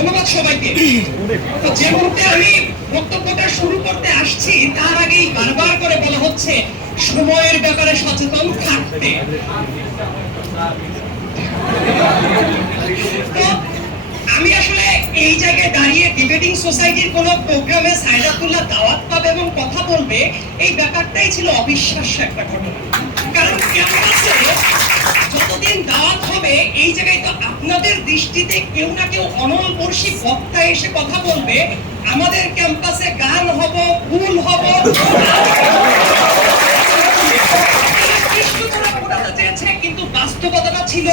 ধন্যবাদ সবাইকে। যে মুহূর্তে আমি বক্তব্যটা শুরু করতে আসছি তার আগেই বারবার করে বলা হচ্ছে সময়ের ব্যাপারে সচেতন থাকতে। তো আমি আসলে এই জায়গায় দাঁড়িয়ে ডিবেটিং সোসাইটির কোন প্রোগ্রামে সাইদাতুল্লাহ দাওয়াত পাবে এবং কথা বলবে, এই ব্যাপারটাই ছিল অবিশ্বাস্য একটা ঘটনা। কারণ ক্যাম্পাসে যতদিন দাওয়াত হবে এই জায়গায় তো আপনাদের দৃষ্টিতে কেউ না কেউ অনলবর্ষী বক্তা এসে কথা বলবে, আমাদের ক্যাম্পাসে গান হব, ফুল হব, কৃষ্ণচূড়া ফোটাতে চেয়েছে, কিন্তু বাস্তবতাটা ছিল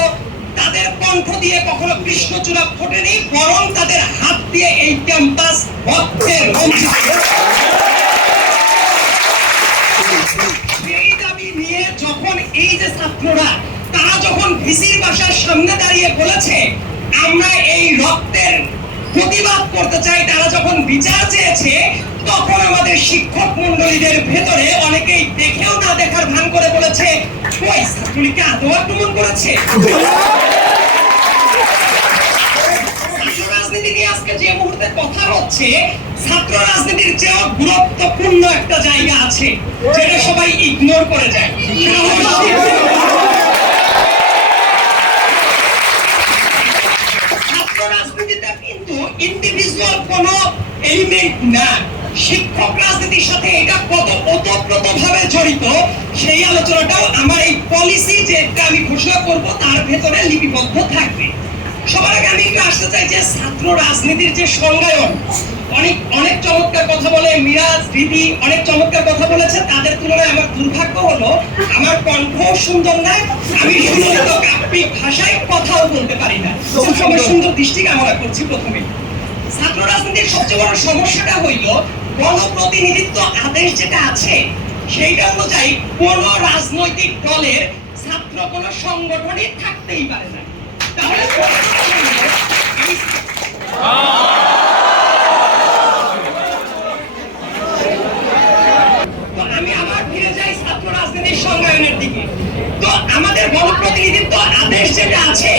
তাদের কণ্ঠ দিয়ে কখনো কৃষ্ণচূড়া ফোটেনি, বরং তাদের হাত দিয়ে এই ক্যাম্পাস ভক্তের রঞ্জিত। সেই দাবি নিয়ে যখন এই যে ছাত্ররা তারা যখন ভিসির বাসার সামনে দাঁড়িয়ে বলেছে আমরা এই রক্তের প্রতিবাদ করতে চাই, তারা যখন বিচার চেয়েছে, তখন আমাদের শিক্ষক মন্ডলীদের ভেতরে অনেকেই দেখেও না দেখার ভান করে বলেছে ওই ছাত্রলীগকে আদৌ আক্রমণ করেছে। ছাত্র রাজনীতি নিয়ে আজকে যে মুহূর্তে কথা হচ্ছে, ছাত্র রাজনীতির চেয়েও গুরুত্বপূর্ণ একটা জায়গা আছে যেটা সবাই ইগনোর করে যায়। ছাত্র রাজনীতিটা কিন্তু ইন্ডিভিজুয়াল কোনো এলিমেন্ট না, শিক্ষক রাজনীতির সাথে এটা কত ওতপ্রোতভাবে জড়িত সেই আলোচনাটাও আমার এই পলিসি যেটা আমি ঘোষণা করব তার ভেতরে লিপিবদ্ধ থাকবে। সবার আগে আমি একটু আসতে চাই যে ছাত্র রাজনীতির যে সংজ্ঞায়ন, অনেক চমৎকার কথা বলে মিরাজ দিদি, অনেক চমৎকার কথা বলেছে, তাদের তুলনায় আমার দুর্ভাগ্য হলো আমার কণ্ঠ সুন্দর না, আমি সুন্দর কাব্যিক ভাষায় কথাও বলতে পারি না। সবার সুন্দর দৃষ্টি কামনা করছি। প্রথমে ছাত্র রাজনীতির সবচেয়ে বড় সমস্যাটা হইল গণপ্রতিনিধিত্ব আদেশ যেটা আছে সেইটা অনুযায়ী কোন রাজনৈতিক দলের ছাত্র কোন সংগঠনই থাকতেই পারে না। তাহলে আমি আবার ফিরে যাই ছাত্র রাজনীতির সংজ্ঞায়নের দিকে। তো আমাদের গণপ্রতিনিধিত্ব আদেশ যেটা আছে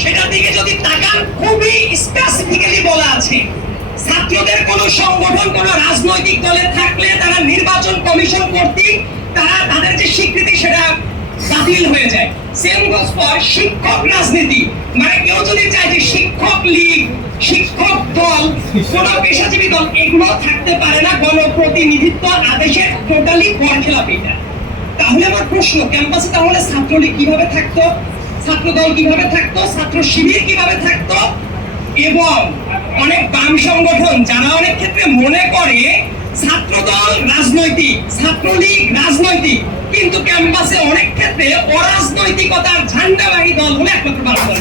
সেটার দিকে যদি তাকান, খুবই স্পেসিফিক্যালি বলা আছে ছাত্রদের কোন সংগঠন কোন রাজনৈতিক দলে থাকলে তারা নির্বাচন কমিশন কর্তৃক তাদের যে স্বীকৃতি সেটা বাতিল হয়ে যায়। সেম গোস ফর শিক্ষক রাজনীতি, মানে কেউ যদি চায় যে শিক্ষক লীগ, শিক্ষক দল, কোন পেশাজীবী দল, এগুলো থাকতে পারে না গণপ্রতিনিধিত্ব আদেশের টোটালি বরখেলাপ এটা। তাহলে আমার প্রশ্ন, ক্যাম্পাসে তাহলে ছাত্রলীগ কিভাবে থাকতো, ছাত্র দল কিভাবে থাকতো, ছাত্র শিবির কিভাবে থাকতো? এবং অনেক বাম সংগঠন যারা অনেক ক্ষেত্রে মনে করে ছাত্র দল রাজনৈতিক, ছাত্রলীগ রাজনৈতিক, কিন্তু ক্যাম্পাসে অনেক ক্ষেত্রে অরাজনৈতিকতার ঝান্ডাবাহী দল হলে একমাত্র বাস্তব।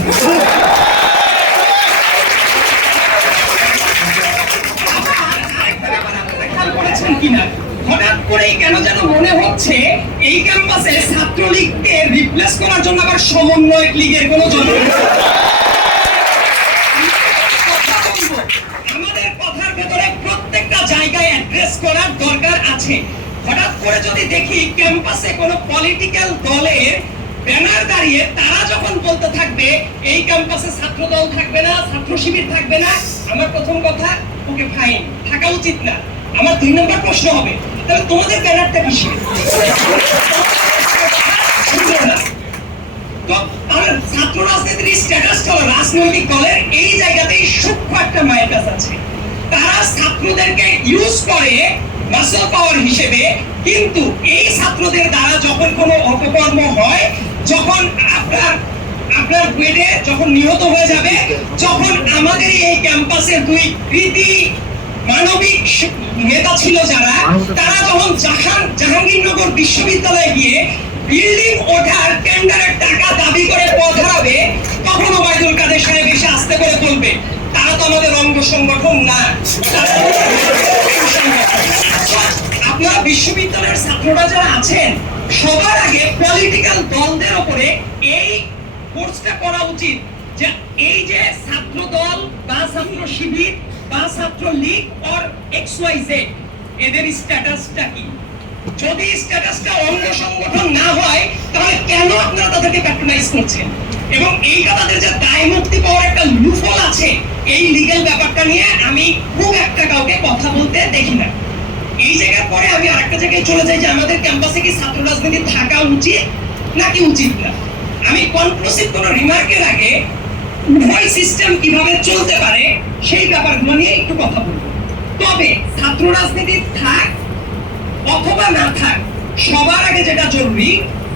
কিনা হঠাৎ করেই কেন যেন মনে হচ্ছে এই ক্যাম্পাসে ছাত্রলীগকে রিপ্লেস করার জন্য আবার সমন্বয়ক লীগের কোনো জরুরি। আমাদের কথার ভেতরে প্রত্যেকটা জায়গায় অ্যাড্রেস করার দরকার আছে। হঠাৎ করে যদি দেখি ক্যাম্পাসে কোনো পলিটিক্যাল দলের ব্যানার দাঁড়িয়ে তারা যখন বলতে থাকবে এই ক্যাম্পাসে ছাত্র দল থাকবে না, ছাত্র শিবির থাকবে না, আমার প্রথম কথা ওকে ফাইন, থাকা উচিত না। আমার 2 নম্বর প্রশ্ন হবে তাহলে তোমাদের ব্যানারটা কিসের? তো আমার ছাত্র রাজনীতির স্ট্যাটাসটা রাজনৈতিক দলের এই জায়গাতেই সূক্ষ্ম একটা মাইনাস আছে। তারা ছাত্রদেরকে ইউজ করে মাসল পাওয়ার হিসেবে, কিন্তু এই ছাত্রদের দ্বারা যখন কোনো অপকর্ম হয়, যখন আপনার বেডে যখন নিহত হয়ে যাবে, যখন আমাদের এই ক্যাম্পাসে 2 কৃতি মানবিক নেতা ছিল যারা, তারা যখন জাহাঙ্গীরনগর বিশ্ববিদ্যালয়ে গিয়ে বিল্ডিং ওঠার টেন্ডারের টাকা দাবি করে পথ হারাবে, তখন ওবায়দুল কাদের সাহেব এসে আস্তে করে বলবে তারা তো আমাদের অঙ্গ সংগঠন না। আপনারা বিশ্ববিদ্যালয়ের ছাত্ররা যারা আছেন, সবার আগে পলিটিক্যাল দলদের উপরে এই কোর্সটা করা উচিত যে এই যে ছাত্র দল বা ছাত্র শিবির বা ছাত্র লীগ অর XYZ এদের স্ট্যাটাসটা কি। যদি স্ট্যাটাসটা অঙ্গ সংগঠন না হয় তাহলে কেন আপনারা তাদেরকে প্যাট্রোনাইজ করছেন? এবং এইটা তাদের যে দায় মুক্তি পাওয়ার একটা লুফল আছে এই লিগ্যাল ব্যাপারটা নিয়ে আমি খুব একটা কাউকে কথা বলতে দেখি না। এই জায়গার পরে আমি আরেকটা জায়গায় চলে যাই যে আমাদের ক্যাম্পাসে কি ছাত্র রাজনীতি থাকা উচিত নাকি উচিত না। আমি কনক্লুসিভ কোনো রিমার্কের আগে উভয় সিস্টেম কিভাবে চলতে পারে সেই ব্যাপারগুলো নিয়ে একটু কথা বলবো। তবে ছাত্র রাজনীতি থাক অথবা না থাক, সবার আগে যেটা জরুরি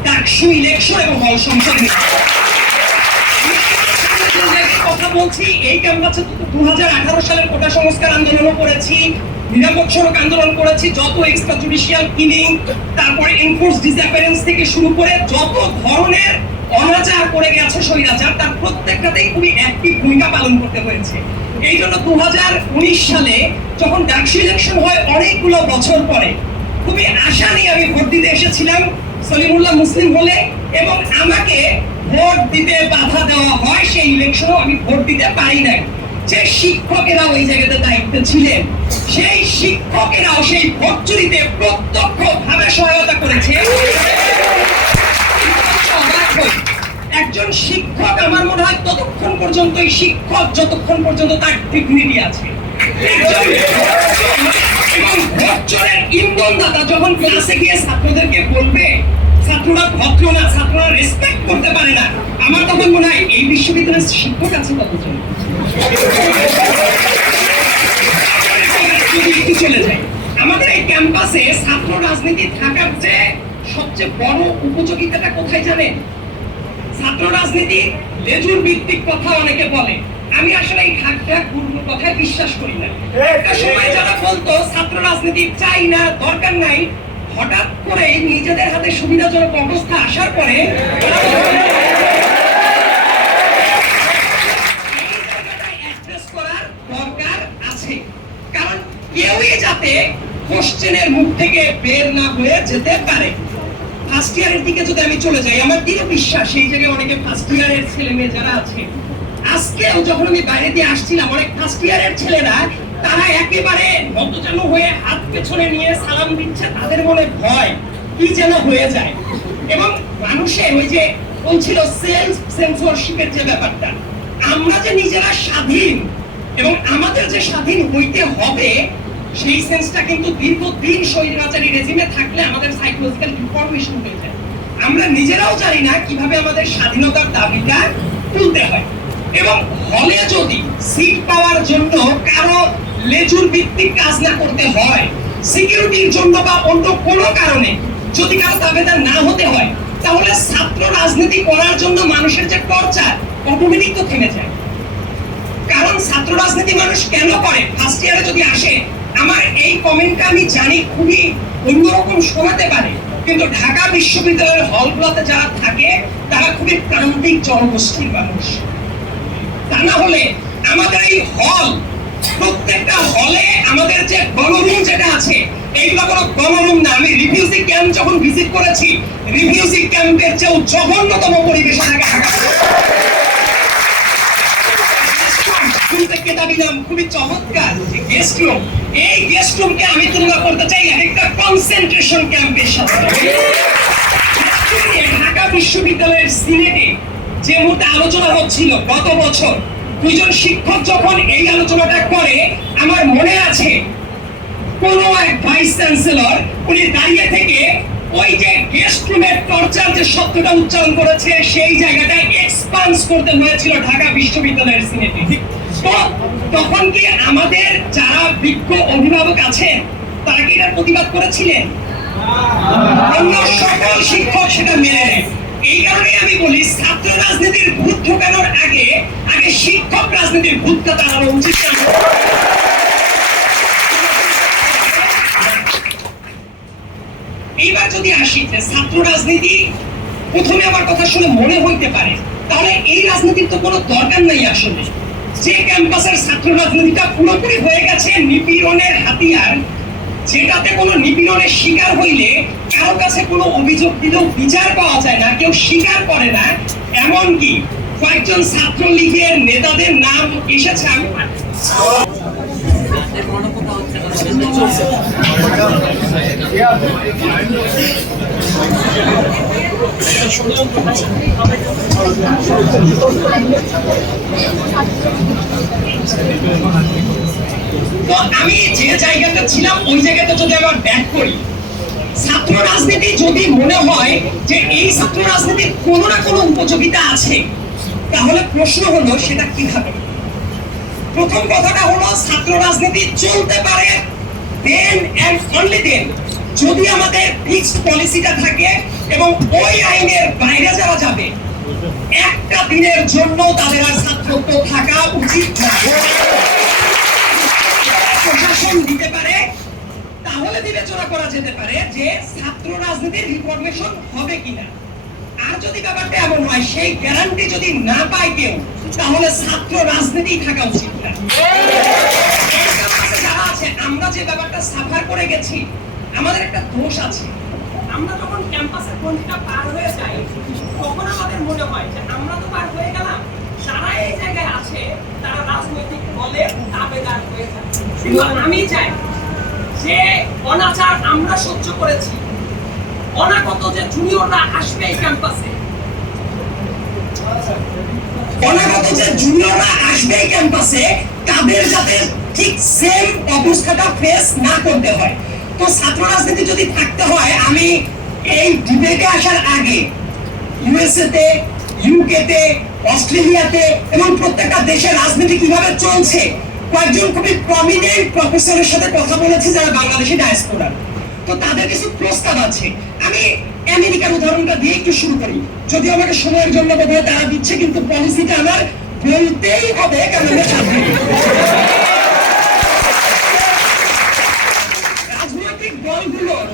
ডাকসু ইলেকশন এবং হল সংসদ কথা বলছি। এই ক্যাম্পাসে 2018 সালের কোটা সংস্কার আন্দোলনও করেছি, নিরাপদ সড়ক আন্দোলন করেছি, যত এক্সট্রা জুডিশিয়াল কিলিং, তারপরে এনফোর্স ডিসঅ্যাপিয়ারেন্স থেকে শুরু করে যত ধরনের অনাচার করে গেছে স্বৈরাচার, তার প্রত্যেকটাতেই খুবই অ্যাক্টিভ ভূমিকা পালন করতে হয়েছে। এই জন্য 2019 সালে যখন ডাকসু ইলেকশন হয় অনেকগুলো বছর পরে, খুবই আশা নিয়ে আমি ভোট দিতে এসেছিলাম সলিমুল্লাহ মুসলিম বলে, এবং আমাকে ভোট দিতে বাধা দেওয়া হয়। সেই ইলেকশনও আমি ভোট দিতে পারি নাই। যে শিক্ষকেরা ওই জায়গাতে দায়িত্বে ছিলেন, সেই শিক্ষকেরাও সেই ভোট চুরিতে প্রত্যক্ষভাবে সহায়তা করেছে। একজন শিক্ষক আমার মনে হয় ততক্ষণ পর্যন্তই শিক্ষক যতক্ষণ পর্যন্ত তার ডিগনিটি আছে। এবং ভোট চোরের ইন্ধনদাতা যখন ক্লাসে গিয়ে ছাত্রদেরকে বলবে ছাত্ররা ভদ্র না, ছাত্ররা রেসপেক্ট করতে পারে না, আমার তখন মনে হয় এই বিশ্ববিদ্যালয়ের শিক্ষক আছে কতজন। যদি একটু চলে যাই, আমাদের এই ক্যাম্পাসে ছাত্র রাজনীতি থাকার যে সবচেয়ে বড় উপযোগিতাটা কোথায় জানেন? ছাত্র রাজনীতি লেজুর ভিত্তিক কথা অনেকে বলে, আমি আসলে এই ঠাট্টা পূর্ণ কথায় বিশ্বাস করি না। একটা সময় যারা বলতো ছাত্র রাজনীতি চাই না, দরকার নাই, হঠাৎ করে নিজেদের হাতে সুবিধাজনক অবস্থা আসার পরে করার দরকার আছে। কারণ কেউই যাতে কোশ্চেনের মুখ থেকে বের না হয়ে যেতে পারে। ফার্স্ট ইয়ারের দিকে যদি আমি চলে যাই, আমার দৃঢ় বিশ্বাস সেই জায়গায় অনেকে ফার্স্ট ইয়ারের ছেলে মেয়ে যারা আছে, আজকেও যখন আমি বাইরে দিয়ে আসছিলাম, অনেক ফার্স্ট ইয়ারের ছেলেরা তারা একেবারে নতজানু হয়ে হাত পেছনে নিয়ে সালাম দিচ্ছে, তাদের মনে ভয় কি যেন হয়ে যায়। এবং মানুষের ওই যে বলছিল সেলফ সেন্সরশিপের যে ব্যাপারটা, আমরা যে নিজেরা স্বাধীন এবং আমাদের যে স্বাধীন হইতে হবে, সেই সেন্সটা কিন্তু দীর্ঘদিন স্বৈরাচারী রেজিমে থাকলে আমাদের সাইকোলজিক্যাল ইনফরমেশন হয়ে যায়। আমরা নিজেরাও জানি না কিভাবে আমাদের স্বাধীনতার দাবিটা তুলতে হয়। এবং হলে যদি সিট পাওয়ার জন্য কারো লেজুর ভিত্তিক কাজ না করতে হয়, সিকিউরিটির জন্য বা অন্য কোনো কারণে যদি কারো দাবিদার না হতে হয়, তাহলে ছাত্র রাজনীতি করার জন্য মানুষের যে টর্চার অটোমেটিক তো থেমে যায়। কারণ ছাত্র রাজনীতি মানুষ কেন করে? ফার্স্ট ইয়ারে যদি আসে, আমার এই কমেন্টটা আমি জানি খুবই অন্যরকম শোনাতে পারে, কিন্তু ঢাকা বিশ্ববিদ্যালয়ের হলগুলোতে যারা থাকে তারা খুবই প্রান্তিক জনগোষ্ঠীর মানুষ। তা না হলে আমাদের এই হল, প্রত্যেকটা হলে আমাদের যে গণরুম যেটা আছে, এইগুলো কোনো গণরুম না। আমি রিফিউজি ক্যাম্প যখন ভিজিট করেছি, রিফিউজি ক্যাম্পের চেয়েও জঘন্যতম পরিবেশ থাকে ঢাকা। খুবই চমৎকার যে গেস্ট রুম, এই গেস্ট রুমকে আমি তুলনা করতে চাই একটা কনসেন্ট্রেশন ক্যাম্পের সাথে। ঢাকা বিশ্ববিদ্যালয়ের সিনেটে যে মুহূর্তে আলোচনা হচ্ছিল গত বছর, দুইজন শিক্ষক যখন এই আলোচনাটা করে, আমার মনে আছে কোন এক ভাইস চ্যান্সেলর উনি দাঁড়িয়ে থেকে ওই যে গেস্ট রুমের টর্চার যে শব্দটা উচ্চারণ করেছে, সেই জায়গাটায় এক্সপান্স করতে হয়েছিল ঢাকা বিশ্ববিদ্যালয়ের সিনেটে। তো তখন কি আমাদের যারা বিজ্ঞ অভিভাবক আছেন তারা কি এটার প্রতিবাদ করেছিলেন? অন্য সকল শিক্ষক সেটা মেনে নেয়। এই কারণে আমি বলি ছাত্র রাজনীতির ভূত ঢোকানোর আগে আগে শিক্ষক রাজনীতির ভূতটা তাড়ানো উচিত। এইবার যদি আসি যে ছাত্র রাজনীতি, প্রথমে আমার কথা শুনে মনে হইতে পারে তাহলে এই রাজনীতির তো কোনো দরকার নাই। আসলে যে ক্যাম্পাসের ছাত্র রাজনীতিটা পুরোপুরি হয়ে গেছে নিপীড়নের হাতিয়ার, যেটাতে কোনো নিপীড়নের শিকার হইলে কারো কাছে কোনো অভিযোগ দিলেও বিচার পাওয়া যায় না, কেউ স্বীকার করে না। এমনকি কয়েকজন ছাত্রলীগের নেতাদের নাম এসেছে। আমি তো আমি যে জায়গাটা ছিলাম ওই জায়গাটা যদি আবার ব্যাক করি, ছাত্র রাজনীতি যদি মনে হয় যে এই ছাত্র রাজনীতির কোনো না কোনো উপযোগিতা আছে, তাহলে প্রশ্ন হলো সেটা কিভাবে। প্রথম কথাটা হলো ছাত্র রাজনীতি চলতে পারে দেন এন্ড অনলি দেন যদি আমাদের ফিক্সড পলিসিটা থাকে এবং ওই আইনের বাইরে যাওয়া যাবে একটা দিনের জন্য তাদের আর ছাত্রত্ব থাকা উচিত না। প্রশাসন দিতে পারে, তাহলে বিবেচনা করা যেতে পারে যে ছাত্র রাজনীতির রিফরমেশন হবে কিনা। আর যদি ব্যাপারটা এমন হয় সেই গ্যারান্টি যদি না পায় কেউ, তাহলে ছাত্র রাজনীতি থাকা উচিত না। যারা আছে, আমরা যে ব্যাপারটা সাফার করে গেছি, আমাদের একটা দোষ আছে। আমরা যখন ক্যাম্পাসের গণ্ডিটা পার হয়ে যাই, তখন আমাদের মনে হয় যে আমরা তো পার হয়ে গেলাম, যারা এই জায়গায় আছে তারা রাজনৈতিক দলে দাবেদার হয়ে থাকে। কিন্তু আমি চাই যে অনাচার আমরা সহ্য করেছি, অনাগত যে জুনিয়ররা আসবে এই ক্যাম্পাসে, অনাগত যে জুনিয়ররা আসবে এই ক্যাম্পাসে, তাদের যাতে ঠিক সেম অবস্থাটা ফেস না করতে হয়। তো ছাত্র রাজনীতি যদি থাকতে হয়, আমি এই ডিবেটে আসার আগে ইউএসএ তে, ইউকে তে, অস্ট্রেলিয়াতে এবং প্রত্যেকটা দেশের রাজনীতি কিভাবে চলছে কয়েকজন খুবই প্রমিনেন্ট প্রফেসরের সাথে কথা বলেছি যারা বাংলাদেশি ডায়াসপোরা। তো তাদের কিছু প্রস্তাব আছে। আমি আমেরিকার উদাহরণটা দিয়ে একটু শুরু করি, যদি আমাকে সময়ের জন্য বোধহয় তারা দিচ্ছে, কিন্তু পলিসিটা আমার বলতেই হবে কারণ রাজনৈতিক দলগুলোর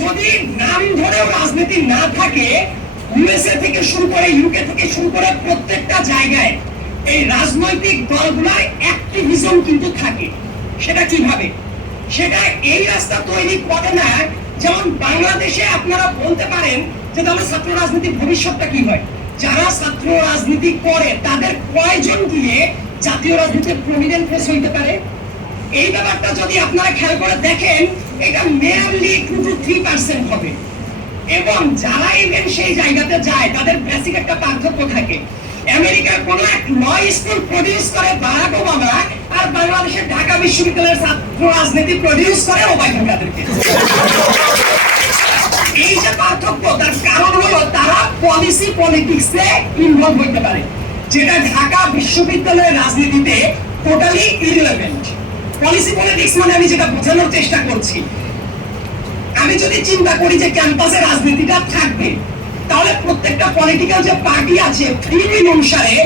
যদি নাম ধরেও রাজনীতি না থাকে, ইউএসএ থেকে শুরু করে, ইউকে থেকে শুরু করে প্রত্যেকটা জায়গায় এই রাজনৈতিক দলগুলোর অ্যাক্টিভিজম কিন্তু থাকে। সেটা কিভাবে? সেটা এই রাস্তা তৈরি করে না, যেমন বাংলাদেশে আপনারা বলতে পারেন যে তাহলে ছাত্র রাজনীতির ভবিষ্যৎটা কি হয়। যারা ছাত্র রাজনীতি করে তাদের কয়জন দিয়ে জাতীয় রাজনীতির প্রমিনেন্ট ফেস হইতে পারে? এই ব্যাপারটা যদি আপনারা খেয়াল করে দেখেন, এটা মেয়ারলি 2 to 3% হবে। এবং যারা ইভেন সেই জায়গাতে যায় তাদের বেসিক একটা পার্থক্য থাকে। আমেরিকার কোন এক ল স্কুল প্রডিউস করে বারাক ওবামা, আর বাংলাদেশের ঢাকা বিশ্ববিদ্যালয়ের ছাত্র রাজনীতি প্রডিউস করে ওবায়দুল কাদেরকে। এই যে পার্থক্য, তার কারণ হলো তারা পলিসি পলিটিক্সে ইনভলভ হইতে পারে, যেটা ঢাকা বিশ্ববিদ্যালয়ের রাজনীতিতে টোটালি ইররিলেভেন্ট। পলিসি পলিটিক্স মানে আমি যেটা বোঝানোর চেষ্টা করছি, আমি যদি চিন্তা করি যে ক্যাম্পাসে রাজনীতিটা থাকবে, তাহলে প্রত্যেকটা পলিটিক্যাল যে পার্টি আছে ফ্রি উইল অনুসারে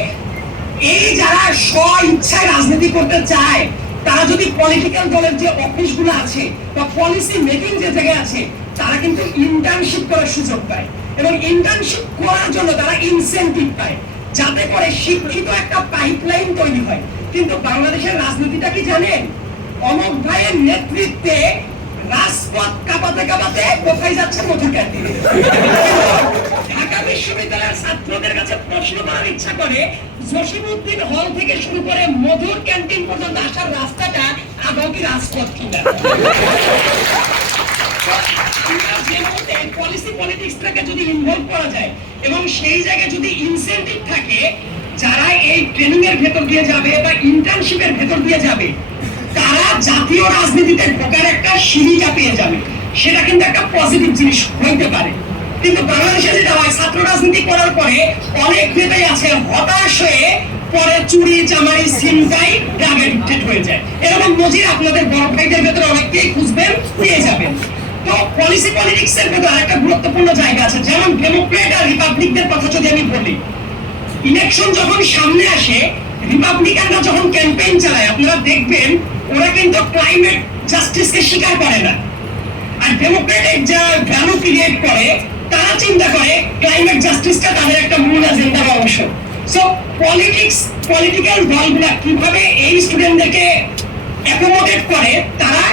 এই যারা স্ব ইচ্ছায় রাজনীতি করতে চায়, তারা যদি পলিটিক্যাল দলের যে অফিসগুলো আছে বা পলিসি মেকিং যে জায়গায় আছে, তারা কিন্তু ইন্টার্নশিপ করার সুযোগ পায় এবং ইন্টার্নশিপ করার জন্য তারা ইনসেন্টিভ পায়, যাতে করে শিক্ষিত একটা পাইপলাইন তৈরি হয়। কিন্তু বাংলাদেশের রাজনীতিটা কি জানেন? অমক ভাইয়ের নেতৃত্বে রাজপথ কাঁপাতে কাঁপাতে কোথায় যাচ্ছে? মধুর ক্যান্টিনে। ঢাকা বিশ্ববিদ্যালয়ের ছাত্রদের কাছে প্রশ্ন করার ইচ্ছা করে, জসিমউদ্দিন হল থেকে শুরু করে মধুর ক্যান্টিন পর্যন্ত আসার রাস্তাটা আদৌ কি রাজপথ কিনা? পলিসি পলিটিক্সটাকে যদি ইনভলভ করা যায় এবং সেই জায়গায় যদি ইনসেন্টিভ থাকে, যারা এই ট্রেনিং এর ভেতর দিয়ে যাবে বা ইন্টার্নশিপের ভেতর দিয়ে যাবে, তারা জাতীয় রাজনীতিতে ঢোকার একটা সিঁড়িটা পেয়ে যাবে। সেটা কিন্তু একটা পজিটিভ জিনিস হইতে পারে। কিন্তু বাংলাদেশে যেটা হয়, ছাত্র রাজনীতি করার পরে অনেক নেতাই আছে হতাশ হয়ে পরে চুরি চামারি ছিনতাই ড্রাগে এডিক্টেড হয়ে যায়। এরকম নজির আপনাদের বড় ভাইদের ভেতরে অনেককেই খুঁজবেন, পেয়ে যাবেন। তো পলিসি পলিটিক্স এর ভেতরে আরেকটা গুরুত্বপূর্ণ জায়গা আছে, যেমন ডেমোক্রেট আর রিপাবলিকদের কথা যদি আমি বলি, ইলেকশন যখন সামনে আসে, রিপাবলিকানরা যখন ক্যাম্পেইন চালায়, আপনারা দেখবেন ওরা কিন্তু ক্লাইমেট জাস্টিসকে স্বীকার করে না। আর ডেমোক্রেটিক যা ভ্যালু ক্রিয়েট করে, তারা চিন্তা করে ক্লাইমেট জাস্টিসটা তাদের একটা মূল এজেন্ডার অংশ। সো পলিটিক্স, পলিটিক্যাল দলগুলা কিভাবে এই স্টুডেন্টদেরকে অ্যাকোমোডেট করে, তারা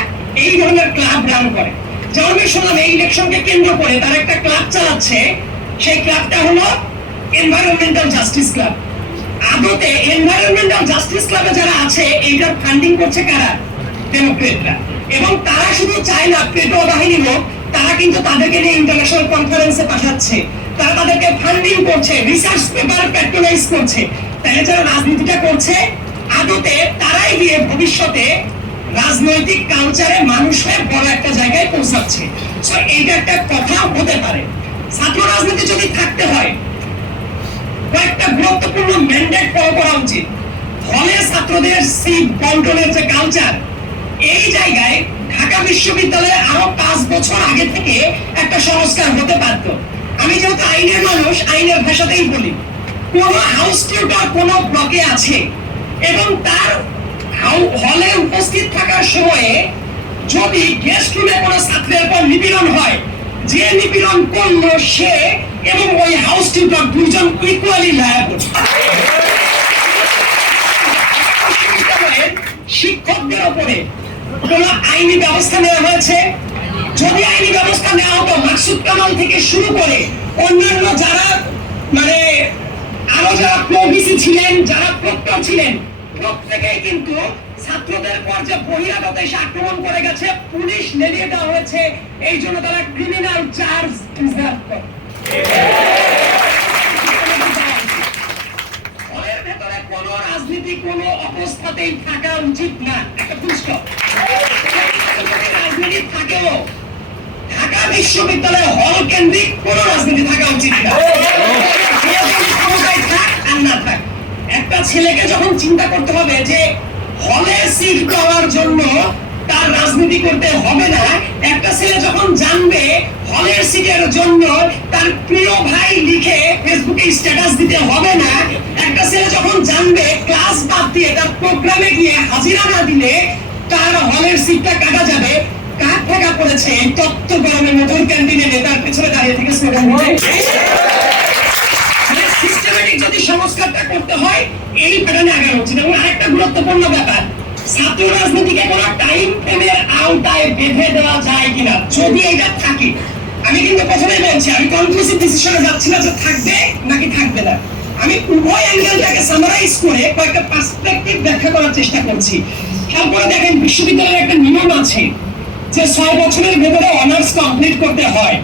এই ধরনের ক্লাব রান করে। যেমন আমি শুনলাম এই ইলেকশনকে কেন্দ্র করে তারা একটা ক্লাব চালাচ্ছে, সেই ক্লাবটা হলো এনভায়রনমেন্টাল জাস্টিস ক্লাব। আদতে এনভায়রনমেন্টাল জাস্টিস ক্লাবে যারা আছে, এইটার ফান্ডিং করছে কারা? ডেমোক্রেটরা। এবং তারা শুধু চায় না পেটোয়া বাহিনী হোক, তারা কিন্তু তাদেরকে নিয়ে ইন্টারন্যাশনাল কনফারেন্সে পাঠাচ্ছে, তারা তাদেরকে ফান্ডিং করছে, রিসার্চ পেপার প্যাট্রোনাইজ করছে। তাহলে যারা রাজনীতিটা করছে, আদতে তারা ভবিষ্যতে রাজনৈতিক কালচারে মানুষের বড় একটা জায়গায় পৌঁছাচ্ছে। সো এইটা একটা কথা হতে পারে। ছাত্র রাজনীতি যদি থাকতে হয়, কয়েকটা গুরুত্বপূর্ণ ম্যান্ডেট ফলো করা উচিত। হলে ছাত্রদের সিট বন্টনের যে কালচার, এই জায়গায় ঢাকা বিশ্ববিদ্যালয়ে আরো 5 বছর আগে থেকে একটা সংস্কার হতে পারত। আমি যেহেতু আইনের মানুষ, আইনের ভাষাতেই বলি, কোন হাউস টিউটর কোন ব্লকে আছে এবং তার হলে উপস্থিত থাকার সময়ে যদি গেস্ট রুমে কোনো ছাত্রের পর নিপীড়ন হয়, যে নিপীড়ন করলো সে এবং ওই হাউস টিউটর দুইজন ইকুয়ালি লায়াবল। শিক্ষকদের উপরে কোন আইনি ব্যবস্থা নেওয়া হয়েছে? যদি আইনি ব্যবস্থা নেওয়া হতো, মাকসুদ কামাল থেকে শুরু করে অন্যান্য যারা মানে আরো যারা প্রভিসি ছিলেন, যারা প্রক্টর ছিলেন, প্রত্যেকেই কিন্তু ছাত্রদের পর যে বহিরাগত এসে আক্রমণ করে গেছে, পুলিশ লেলিয়ে দেওয়া হয়েছে, এই জন্য তারা ক্রিমিনাল চার্জ ডিজার্ভ করে। ঘরের ভেতরে কোন রাজনীতি কোন অবস্থাতেই থাকা উচিত না, একটা পুরস্কার। রাজনীতি থাকেও ঢাকা বিশ্ববিদ্যালয়ে হল কেন্দ্রিক কোন রাজনীতি থাকা উচিত না। ক্ষমতায় থাক আর না থাক, একটা ছেলেকে যখন চিন্তা করতে হবে যে হলে সিট পাওয়ার জন্য তার রাজনীতি করতে হবে না, একটা ছেলে যখন জানবে হলের সিটের জন্য তার প্রিয় ভাই লিখে ফেসবুকে স্ট্যাটাস দিতে হবে না, একটা ছেলে যখন জানবে ক্লাস বাদ দিয়ে তার প্রোগ্রামে গিয়ে হাজিরা না দিলে তার হলের সিটটা কাটা যাবে, কার টাকা পড়েছে তত্ত্ব গরমে মধুর ক্যান্টিনে নেতার পেছনে দাঁড়িয়ে থেকে স্লোগান দিতে। সিস্টেমেটিক যদি সংস্কারটা করতে হয়, এই প্যাটার্নে আগানো উচিত। এবং আরেকটা গুরুত্বপূর্ণ ব্যাপার, ছাত্র রাজনীতিকে কোনো টাইম ফ্রেমের আওতায় বেঁধে দেওয়া যায় কিনা, যদি এটা থাকে। আমি কিন্তু প্রথমেই বলছি, আমি কনক্লুসিভ ডিসিশনে যাচ্ছি না যে থাকবে নাকি থাকবে না। আমি উভয় অ্যাঙ্গেলটাকে সামারাইজ করে কয়েকটা পার্সপেক্টিভ ব্যাখ্যা করার চেষ্টা করছি। তারপরে দেখেন, বিশ্ববিদ্যালয়ের একটা নিয়ম আছে যে 6 বছরের ভেতরে অনার্স কমপ্লিট করতে হয়।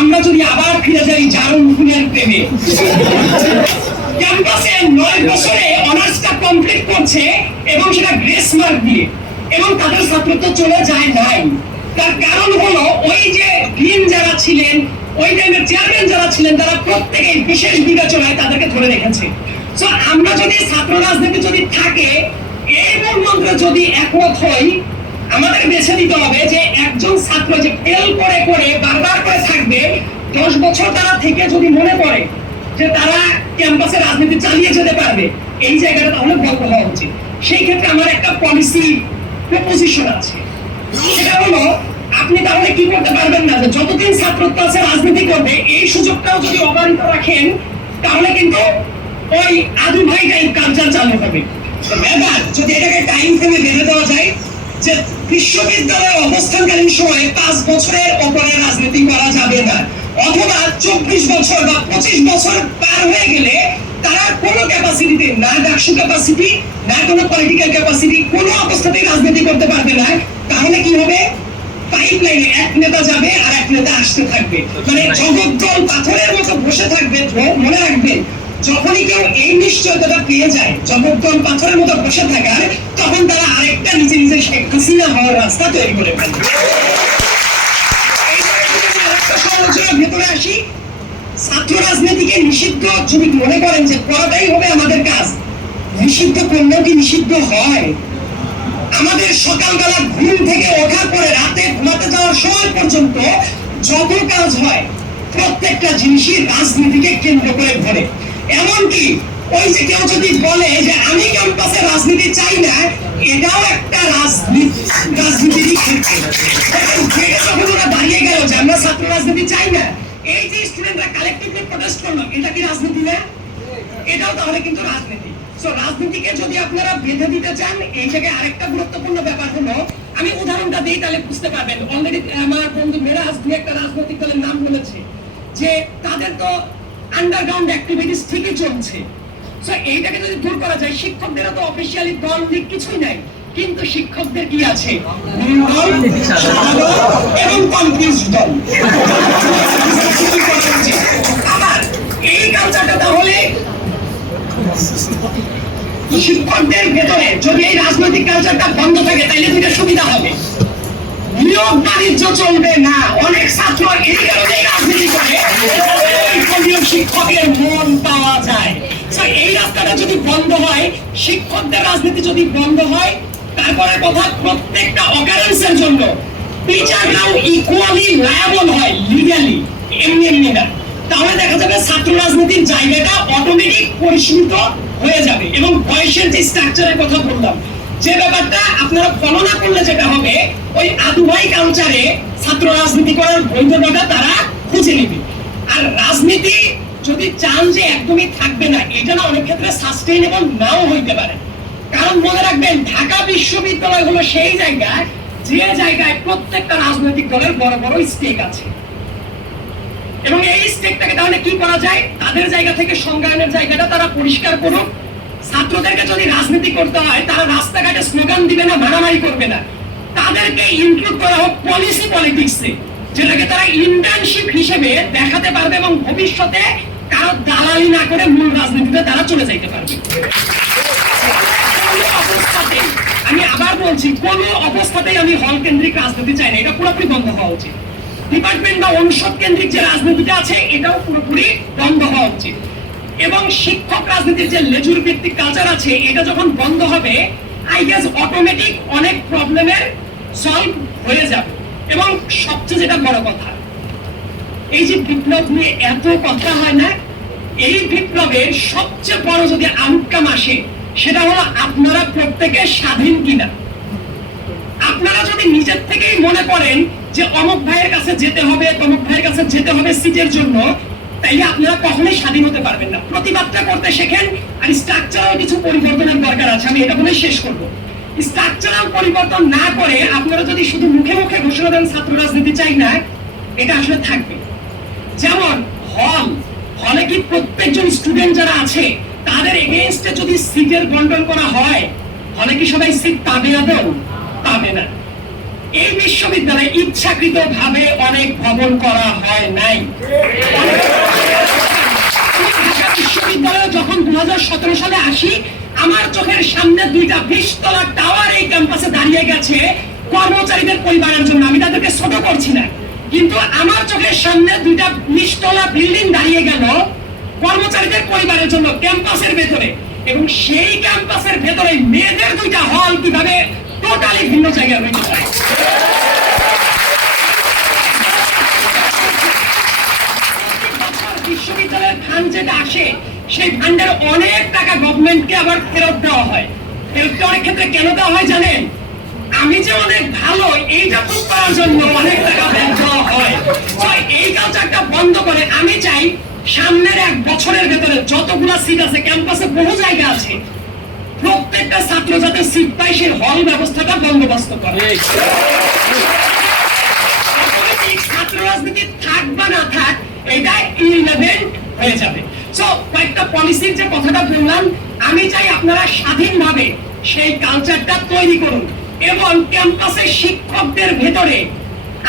আমরা যদি আবার ফিরে যাই জারুল ফুলের প্রেমে, ক্যাম্পাসে 9 বছরে অনার্সটা কমপ্লিট করছে এবং সেটা গ্রেস মার্ক দিয়ে, এবং তাদের ছাত্রত্ব চলে যায় নাই। তার কারণ হলো ওই যে ডিন যারা ছিলেন, ওই টাইমের চেয়ারম্যান যারা ছিলেন, তারা প্রত্যেকেই বিশেষ বিবেচনায় তাদেরকে ধরে রেখেছে। সো আমরা যদি ছাত্র রাজনীতি যদি থাকে, এই মূল মন্ত্রে যদি একমত হই, আমাদের বেছে দিতে হবে যে একজন ছাত্র যে ফেল করে করে বারবার করে থাকবে, 10 বছর তারা থেকে যদি মনে করে যে তারা ক্যাম্পাসে রাজনীতি চালিয়ে যেতে পারবে, এই জায়গাটা তাহলে বন্ধ হওয়া উচিত। সেই ক্ষেত্রে আমার একটা পলিসি প্রপোজিশন আছে, সেটা হলো আপনি তাহলে কি করতে পারবেন না যে যতদিন ছাত্রত্ব আছে রাজনীতি করবে, এই সুযোগটাও যদি অবারিত রাখেন, তাহলে কিন্তু ওই আদু ভাই টাইপ কালচার চালু হবে। এবার যদি এটাকে টাইম ফ্রেমে বেঁধে দেওয়া যায় যে বিশ্ববিদ্যালয়ে অবস্থানকালীন সময়ে 5 বছরের ওপরে রাজনীতি করা যাবে না, অথবা 24 বছর বা 25 বছর পার হয়ে গেলে তারা কোনো ক্যাপাসিটিতে, না ডাকসু ক্যাপাসিটি, না কোনো পলিটিক্যাল ক্যাপাসিটি, কোনো অবস্থাতেই রাজনীতি করতে পারবে না। তাহলে কি হবে? পাইপলাইনে এক নেতা যাবে আর এক নেতা আসতে থাকবে, মানে জগদ্দল পাথরের মতো বসে থাকবে। মনে রাখবেন, যখনই কেউ এই নিশ্চয়তাটা পেয়ে যায় জগদ্দল পাথরের মতো বসে থাকার, তখন তারা আরেকটা নিজে নিজে শেখ হাসিনা হওয়ার রাস্তা তৈরি করে ফেলবে। সমালোচনার ভেতরে আসি, ছাত্র রাজনীতিকে নিষিদ্ধ যদি মনে করেন যে করাটাই হবে আমাদের কাজ, নিষিদ্ধ করলেও কি নিষিদ্ধ হয়? আমাদের সকালবেলা ঘুম থেকে ওঠার পরে রাতে ঘুমাতে যাওয়ার সময় পর্যন্ত যত কাজ হয়, প্রত্যেকটা জিনিসই রাজনীতিকে কেন্দ্র করে ঘোরে। এমনকি ওই যে কেউ যদি বলে যে আমি ক্যাম্পাসে রাজনীতি চাই না, এটাও একটা রাজনীতিরই ক্ষেত্রে। যখন ওরা দাঁড়িয়ে গেল যে আমরা ছাত্র রাজনীতি চাই না, এই যে স্টুডেন্টরা কালেক্টিভলি প্রোটেস্ট করলো, এটা কি রাজনীতি না? এটাও তাহলে কিন্তু রাজনীতি। সো রাজনীতিকে যদি আপনারা বেঁধে দিতে চান, এই জায়গায় আরেকটা গুরুত্বপূর্ণ ব্যাপার হলো, আমি উদাহরণটা দিই তাহলে বুঝতে পারবেন। অলরেডি আমার বন্ধু মেরাজ দুই একটা রাজনৈতিক দলের নাম বলেছে যে তাদের তো আন্ডারগ্রাউন্ড অ্যাক্টিভিটিস ঠিকই চলছে। সো এইটাকে যদি দূর করা যায়, শিক্ষকদেরও তো অফিসিয়ালি দল দিক কিছুই নাই, কিন্তু শিক্ষকদের কি আছে? এবং কনফিউজ দল। আবার এই কালচারটা তাহলে শিক্ষকদের ভেতরে যদি এই রাজনৈতিক কালচারটা বন্ধ থাকে তাইলে দুইটা সুবিধা হবে, নিয়োগ বাণিজ্য চলবে না। অনেক ছাত্র এই কারণে রাজনীতি করে, শিক্ষকের মন পাওয়া যায়। এই রাস্তাটা যদি বন্ধ হয়, শিক্ষকদের রাজনীতি যদি বন্ধ হয়, তারপরে কথা প্রত্যেকটা অকারেন্সের জন্য টিচাররাও ইকুয়ালি লায়াবল হয় লিগ্যালি, এমনি এমনি না। তাহলে দেখা যাবে ছাত্র রাজনীতির জায়গাটা অটোমেটিক পরিসীমিত হয়ে যাবে। এবং বয়সের যে স্ট্রাকচারের কথা বললাম, যে ব্যাপারটা আপনারা ফলো না করলে যেটা হবে, ওই আদুভাই কালচারে ছাত্র রাজনীতি করার বৈধতাটা তারা খুঁজে নেবে। আর রাজনীতি যদি চান যে একদমই থাকবে না, এটা না অনেক ক্ষেত্রে সাস্টেইনেবল নাও হইতে পারে। কারণ মনে রাখবেন, ঢাকা বিশ্ববিদ্যালয় হলো সেই জায়গা যে জায়গায় প্রত্যেকটা রাজনৈতিক দলের বড় বড় স্টেক আছে। এবং এই স্টেকটাকে তাহলে কি করা যায়, তাদের জায়গা থেকে সংজ্ঞায়নের জায়গাটা তারা পরিষ্কার করুক। ছাত্রদেরকে যদি রাজনীতি করতে হয়, তারা রাস্তাঘাটে স্লোগান দিবে না, মারামারি করবে না, তাদেরকে ইনক্লুড করা হোক পলিসি পলিটিক্সে, যেটাকে তারা ইন্টার্নশিপ হিসেবে দেখাতে পারবে এবং ভবিষ্যতে কারো দালালি না করে মূল রাজনীতিতে তারা চলে যাইতে পারবে। আমি আবার বলছি, কোন অবস্থাতেই আমি হল কেন্দ্রিক রাজনীতি চাই না, এটা পুরোপুরি বন্ধ হওয়া উচিত। ডিপার্টমেন্ট বা অনুষদ কেন্দ্রিক যে রাজনীতিটা আছে, এটাও পুরোপুরি বন্ধ হওয়া উচিত। এবং শিক্ষক রাজনীতির যে লেজুর ভিত্তিক কালচার আছে, এটা যখন বন্ধ হবে, আই গেস অটোমেটিক অনেক প্রবলেমের সলভ হয়ে যাবে। এবং সবচেয়ে যেটা বড় কথা, এই যে বিপ্লব নিয়ে এত কথা হয় না, এই বিপ্লবের সবচেয়ে বড় যদি আউটকাম আসে, সেটা হলো আপনারা প্রত্যেকে স্বাধীন কিনা। আপনারা যদি নিজের থেকেই মনে করেন যে অমুক ভাইয়ের কাছে যেতে হবে, তমুক ভাইয়ের কাছে যেতে হবে সিটের জন্য, তাইলে আপনারা কখনোই স্বাধীন হতে পারবেন না। প্রতিবাদটা করতে শেখেন। আর স্ট্রাকচারাল কিছু পরিবর্তনের দরকার আছে, আমি এটা বলে শেষ করব। স্ট্রাকচারাল পরিবর্তন না করে আপনারা যদি শুধু মুখে মুখে ঘোষণা দেন ছাত্র রাজনীতি চাই না, এটা আসলে থাকবে। যেমন হলে কি প্রত্যেকজন স্টুডেন্ট যারা আছে তাদের এগেইনস্টে যদি সিটের বন্টন করা হয়, হলে কি সবাই সিট পাবে? আদৌ পাবে না। এই বিশ্ববিদ্যালয়ে ইচ্ছাকৃত ভাবে অনেক ভবন করা হয় নাই। বিশ্ববিদ্যালয়ে যখন 2017 সালে আসি, আমার চোখের সামনে দুইটা 20 তলা টাওয়ার এই ক্যাম্পাসে দাঁড়িয়ে গেছে কর্মচারীদের পরিবারের জন্য। আমি তাদেরকে ছোট করছি না, কিন্তু আমার চোখের সামনে দুইটা 20 তলা বিল্ডিং দাঁড়িয়ে গেল কর্মচারীদের পরিবারের জন্য ক্যাম্পাসের ভেতরে। এবং সেই ক্যাম্পাসের ভেতরে মেয়েদের দুইটা হল কিভাবে টোটালি ভিন্ন জায়গায় হইতে পারে। বিশ্ববিদ্যালয়ের ফান্ড যেটা আসে, সেই ফান্ডের অনেক টাকা গভর্নমেন্টকে আবার ফেরত দেওয়া হয়। ফেরত অনেক ক্ষেত্রে কেন দেওয়া হয় জানেন? আমি যে অনেক ভালো এইটা প্রুভ করার জন্য অনেক টাকা ব্যাংক দেওয়া হয়। এই কালচারটা বন্ধ করে আমি চাই সামনের 1 বছরের ভেতরে যতগুলা সিট আছে, ক্যাম্পাসে বহু জায়গা আছে, প্রত্যেকটা ছাত্র যাতে সিট পায় সেই হল ব্যবস্থাটা বন্দোবস্ত করে। ছাত্র রাজনীতি থাক বা না থাক, এটা ইররিলেভেন্ট হয়ে যাবে। সো কয়েকটা পলিসির যে কথাটা বললাম, আমি চাই আপনারা স্বাধীনভাবে সেই কালচারটা তৈরি করুন। এবং ক্যাম্পাসের শিক্ষকদের ভেতরে,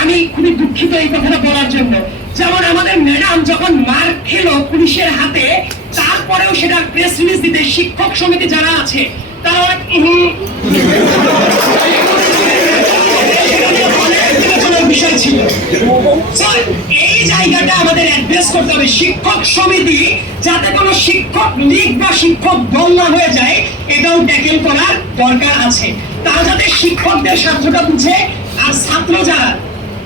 আমি খুবই দুঃখিত এই কথাটা বলার জন্য, যেমন আমাদের ম্যাডাম যখন মার খেলো পুলিশের হাতে, তারপরেও সেটা প্রেস রিলিজ দিতে শিক্ষক সমিতি যারা আছে তারা অনেক বিষয় ছিল। এই জায়গাটা আমাদের অ্যাড্রেস করতে হবে। শিক্ষক সমিতি যাতে কোনো শিক্ষক লীগ বা শিক্ষক দল না হয়ে যায়, এটাও ট্যাকেল করার দরকার আছে। তারা যাতে শিক্ষকদের স্বার্থটা বুঝে। আর ছাত্র যারা,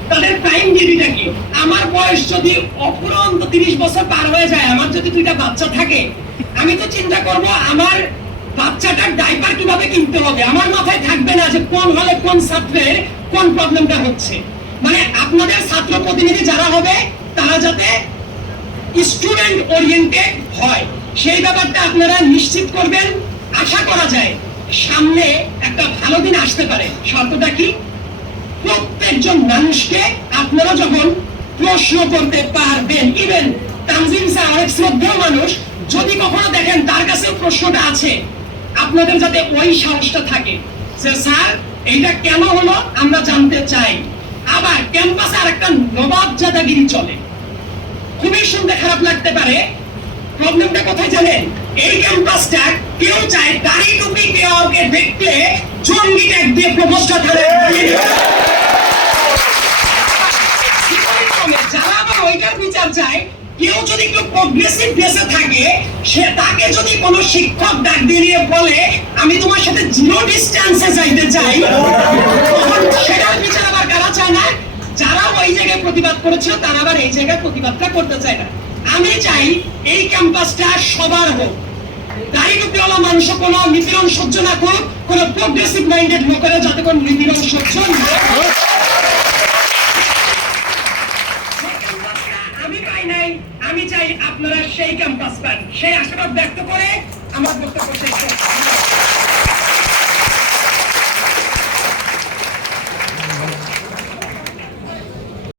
তাদের প্রাইম ডিউটিটা কি? আমার বয়স যদি অপুরন্ত 30 বছর পার হয়ে যায়, আমার যদি 2টা বাচ্চা থাকে, আমি তো চিন্তা করব আমার বাচ্চাটার ডাইপার কিভাবে কিনতে হবে। আমার মাথায় থাকবে না যে কোন হলে কোন ছাত্রের কোন প্রবলেমটা হচ্ছে। মানে আপনাদের ছাত্র প্রতিনিধি যারা হবে, তারা যাতে স্টুডেন্ট ওরিয়েন্টেড হয়, সেই ব্যাপারটা আপনারা নিশ্চিত করবেন। আশা করা যায় সামনে একটা ভালো দিন আসতে পারে। শর্তটা কি? প্রত্যেকজন মানুষকে আপনারা যখন প্রশ্ন করতে পারবেন, ইভেন তানজিম স্যার অনেক শ্রদ্ধেয় মানুষ, যদি কখনো দেখেন তার কাছে প্রশ্নটা আছে, আপনাদের যাতে ওই সাহসটা থাকে যে স্যার এইটা কেন হলো আমরা জানতে চাই। আবার ক্যাম্পাসে আরেকটা নবাবজাদাগিরি চলে, খুবই শুনতে খারাপ লাগতে পারে। প্রবলেমটা কোথায় জানেন? এই ক্যাম্পাসটা কেউ চায় দাড়ি টুপি কেউ দেখলে জঙ্গি প্রপোজটা থানায় দিয়ে দিবে। যারা আবার ওইটার বিচার চায়, কেউ যদি একটু প্রগ্রেসিভ ফেসে থাকে, সে তাকে যদি কোনো শিক্ষক ডাক দিয়ে বলে আমি তোমার সাথে জিরো ডিস্টেন্সে যাইতে চাই, তখন সেটার বিচার আবার কারা চায় না? যারা ওই জায়গায় প্রতিবাদ করেছিল তারা আবার এই জায়গায় প্রতিবাদটা করতে চায় না। আমি চাই এই ক্যাম্পাসটা সবার হোক, দায়িত্বওয়ালা মানুষ কোনো নিপীড়ন সহ্য না করুক, কোনো প্রগ্রেসিভ মাইন্ডেড লোকেরা যাতে কোনো নিপীড়ন সহ্য না করুক। আমি পাই নাই, আমি চাই আপনারা সেই ক্যাম্পাস পান। সেই আশাবাদ ব্যক্ত করে আমার বক্তব্য শেষ করছি।